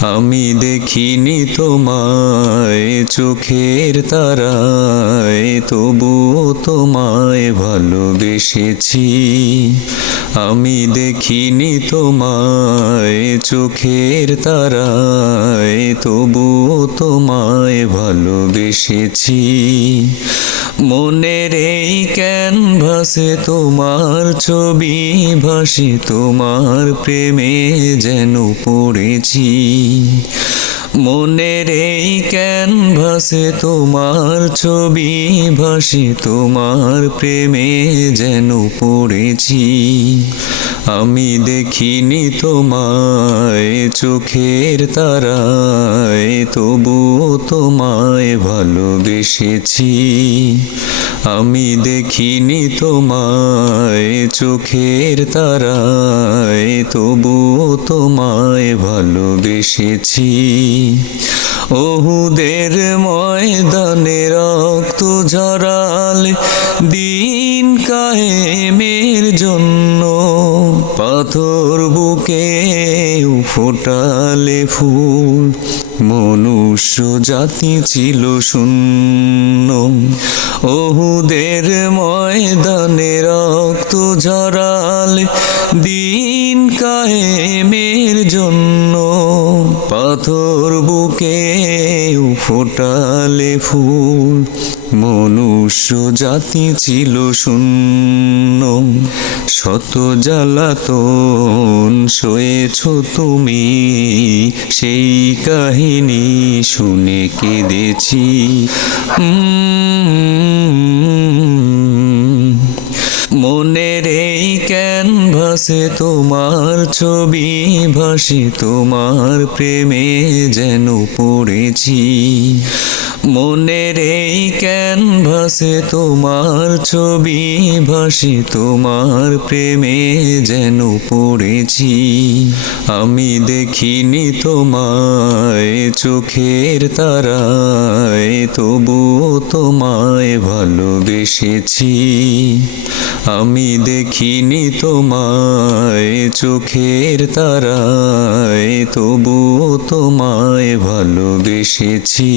আমি দেখিনি তোমায় চোখের তারায়, তবুও তোমায় ভালোবেসেছি। আমি দেখিনি তোমায় চোখের তারায়, তবুও তোমায় ভালোবেসেছি। মনের এই ক্যানভাসে তোমার ছবি ভাসে, তোমার প্রেমে যেন পড়েছি। মনের এই ক্যানভাসে তোমার ছবি ভাসে, তোমার প্রেমে যেন পড়েছি। আমি দেখিনি তোমায় চোখের তারায়, তবুও তোমায় ভালোবেসেছি। আমি দেখিনি তোমায় চোখের তারায়, তবুও তোমায় ভালোবেসেছি। ওহুদের ময়দানে রক্ত ঝরালে দিন কায়েমের জন্য, পাথর বুকে ফোটালে ফুল, মনুষ্য জাতি ছিল শূন্য। ওহুদের ময়দানে রক্ত ঝরালে দিন কায়েমের জন্য, পাথর বুকে ফোটালে ফুল, মনুষ্য জাতি ছিল শূন্য। শত জ্বালাতন সয়েছ তুমি, সেই কাহিনী শুনে কেঁদেছি। মনের এই ক্যানভাসে তোমার ছবি ভাসে, তোমার প্রেমে যেন পড়েছি। মনের এই ক্যানভাসে তোমার ছবি ভাসে, তোমার প্রেমে যেন পড়েছি। আমি দেখিনি তোমায় চোখের তারায়, তবুও তোমায় ভালোবেসেছি। আমি দেখিনি তোমায় চোখের তারায়, তবুও তোমায় ভালোবেসেছি।